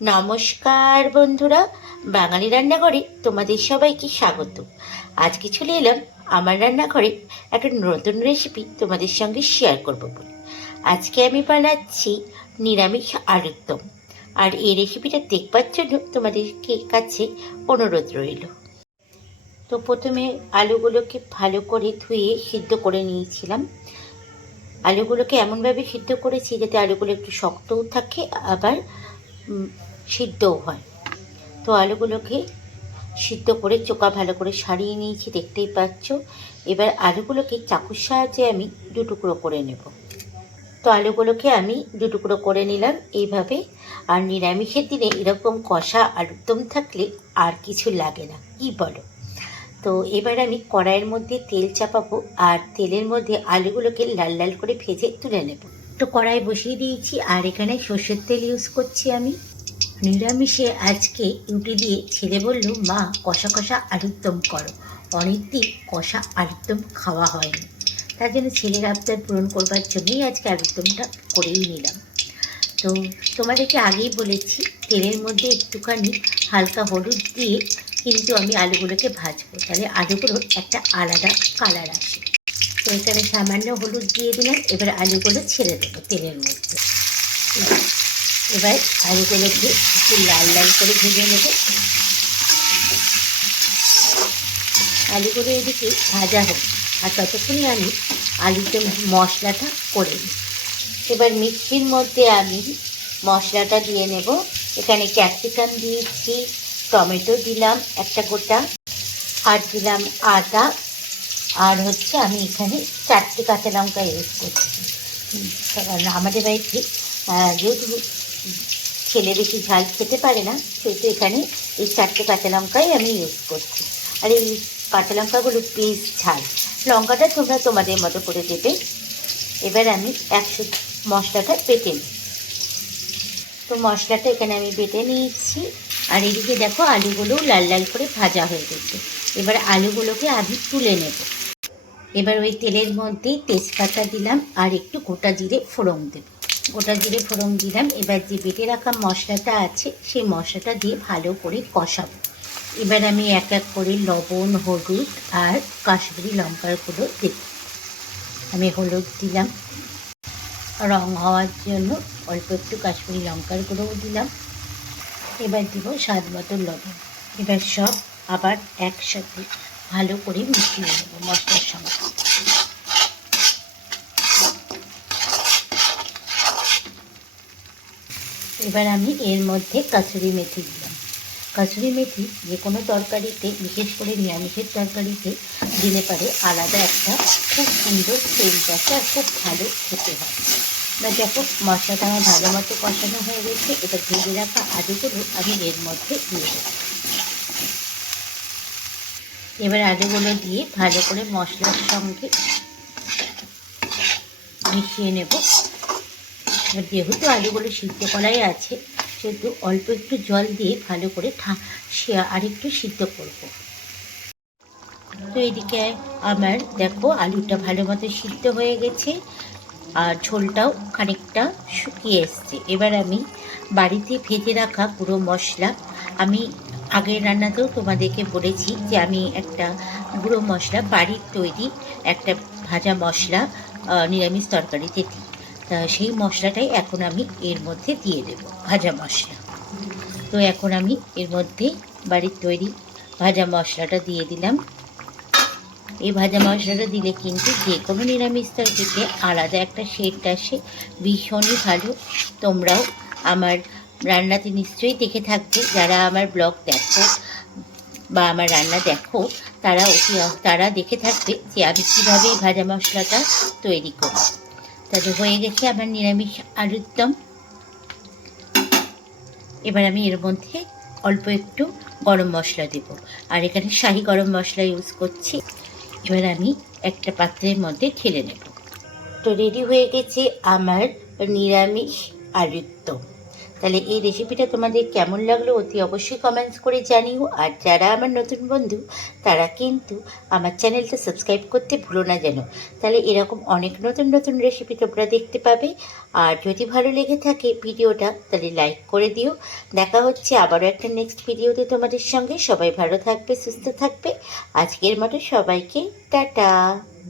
নমস্কার বন্ধুরা, বাঙালি রান্নাঘরে তোমাদের সবাইকে স্বাগত। আজকে চলে এলাম আমার রান্নাঘরে একটা নতুন রেসিপি তোমাদের সঙ্গে শেয়ার করব বলে। আজকে আমি বানাচ্ছি নিরামিষ আলুর দম, আর এই রেসিপিটা দেখবার জন্য তোমাদেরকে কাছে অনুরোধ রইল। তো প্রথমে আলুগুলোকে ভালো করে ধুয়ে সিদ্ধ করে নিয়েছিলাম। আলুগুলোকে এমনভাবে সিদ্ধ করেছি যাতে আলুগুলো একটু শক্তও থাকে, আবার সিদ্ধও হয়। তো আলুগুলোকে সিদ্ধ করে চোকা ভালো করে সারিয়ে নিয়েছি, দেখতেই পাচ্ছ। এবার আলুগুলোকে চাকুর সাহায্যে আমি দুটুকরো করে নেব। তো আলুগুলোকে আমি দুটুকরো করে নিলাম এইভাবে। আর নিরামিষের দিনে এরকম কষা আলুর দম থাকলে আর কিছু লাগে না, কি বলো? তো এবার আমি কড়াইয়ের মধ্যে তেল চাপাবো, আর তেলের মধ্যে আলুগুলোকে লাল লাল করে ভেজে তুলে নেব। তো কড়াই বসিয়ে দিয়েছি, আর এখানে সর্ষের তেল ইউজ করছি আমি। নিরামিষে আজকে রুটি দিয়ে ছেলে বলল, মা কষা কষা আলুর দম করো, অনেকদিন কষা আলুর দম খাওয়া হয়নি। তার জন্য ছেলের আবদার পূরণ করবার জন্যই আজকে আলুর দমটা করেই নিলাম। তো তোমাদেরকে আগেই বলেছি, তেলের মধ্যে একটুখানি হালকা হলুদ দিয়ে কিন্তু আমি আলুগুলোকে ভাজবো, তাহলে আলুগুলোর একটা আলাদা কালার আসে। তো এখানে সামান্য হলুদ দিয়ে দিলাম। এবার আলুগুলো ছেড়ে দেবো তেলের মধ্যে। এবার আলুগুলোকে একটু লাল লাল করে ভেজে নেব। আলুগুলো এদিকে ভাজা হোক, আর ততক্ষণে আমি আলুতে মশলাটা করে নিই। এবার মিক্সির মধ্যে আমি মশলাটা দিয়ে নেব। এখানে ক্যাপসিকাম দিয়েছি, টমেটো দিলাম একটা গোটা, আর দিলাম আদা, আর আমি এখানে 4টে কাঁচা লঙ্কা ইউজ করছি। কারণ আমাদের বাড়িতে যেহেতু ছেলে বেশি ঝাল খেতে পারে না, সেহেতু এখানে এই 4টে কাঁচা লঙ্কাই আমি ইউজ করছি। আর এই কাঁচা লঙ্কাগুলো বেশ ঝাল। লঙ্কাটা তোমরা তোমাদের মতো করে দেবে। এবার আমি মশলাটা বেটে নিই। তো মশলাটা এখানে আমি বেটে নিয়েছি, আর এদিকে দেখো আলুগুলোও লাল লাল করে ভাজা হয়ে গেছে। এবার আলুগুলোকে আমি তুলে নেব। এবার ওই তেলের মধ্যে তেজপাতা দিলাম, আর একটু গোটা জিরে ফোড়ন দেব। গোটা জিরে ফোড়ন দিলাম। এবার যে বেটে রাখা মশলাটা আছে, সেই মশলাটা দিয়ে ভালো করে কষাবো। এবার আমি এক এক করে লবণ, হলুদ আর কাশ্মীরি লঙ্কার গুঁড়ো দেব। আমি হলুদ দিলাম রং হওয়ার জন্য, অল্প একটু কাশ্মীরি লঙ্কার গুঁড়োও দিলাম। এবার দিব স্বাদ মতো লবণ। এবার সব আবার একসাথে ভালো করে মিশিয়ে নেব মশলার সঙ্গে। এবার আমি এর মধ্যে কাসুরি মেথি দিলাম। কাসুরি মেথি যে কোনো তরকারিতে, বিশেষ করে নিরামিষের তরকারিতে দিলে পারে আলাদা একটা খুব সুন্দর সেন্ট আসে, আর খুব ভালো খেতে হয়। বা দেখো মশলাটা আমার ভালো মতো কষানো হয়ে গেছে। এবার ভেজে রাখা আলুগুলো আমি এর মধ্যে দিয়ে দেবো। এবার আলুগুলো দিয়ে ভালো করে মশলার সঙ্গে মিশিয়ে নেব। এবার যেহেতু আলুগুলো সিদ্ধ করাই আছে, সেহেতু অল্প একটু জল দিয়ে ভালো করে আরেকটু সিদ্ধ করব। তো এদিকে আমার দেখো আলুটা ভালো মতো সিদ্ধ হয়ে গেছে, আর ঝোলটাও খানিকটা শুকিয়ে এসছে। এবার আমি বাড়িতে ভেজে রাখা গুঁড়ো মশলা, আমি আগের রান্নাতেও তোমাদেরকে বলেছি যে আমি একটা গুঁড়ো মশলা, বাড়ির তৈরি একটা ভাজা মশলা নিরামিষ তরকারিতে দিই। তা সেই মশলাটাই এখন আমি এর মধ্যে দিয়ে দেব, ভাজা মশলা। তো এখন আমি এর মধ্যে বাড়ির তৈরি ভাজা মশলাটা দিয়ে দিলাম। এই ভাজা মশলাটা দিলে কিন্তু যে কোনো নিরামিষ তরকারিতে আলাদা একটা সেন্ট আসে, ভীষণই ভালো। তোমরাও আমার রান্নাতে নিশ্চয়ই দেখে থাকবে, যারা আমার ব্লগ দেখো বা আমার রান্না দেখো, তারা দেখে থাকবে যে আমি কীভাবে এই ভাজা মশলাটা তৈরি করি। তাহলে হয়ে গেছে আমার নিরামিষ আলুর দম। এবার আমি এর মধ্যে অল্প একটু গরম মশলা দেব, আর এখানে শাহি গরম মশলা ইউজ করছি। এবার আমি একটা পাত্রের মধ্যে ঢেলে নেব। তো রেডি হয়ে গেছে আমার নিরামিষ আলুর দম। তাহলে এই রেসিপিটা তোমাদের কেমন লাগলো অতি অবশ্যই কমেন্টস করে জানিও। আর যারা আমার নতুন বন্ধু তারা কিন্তু আমার চ্যানেলটা সাবস্ক্রাইব করতে ভুলো না যেন। তাহলে এরকম অনেক নতুন নতুন রেসিপি তোমরা দেখতে পাবে। আর যদি ভালো লেগে থাকে ভিডিওটা তাহলে লাইক করে দিও। দেখা হচ্ছে আবারও একটা নেক্সট ভিডিওতে তোমাদের সঙ্গে। সবাই ভালো থাকবে, সুস্থ থাকবে। আজকের মতো সবাইকে টাটা।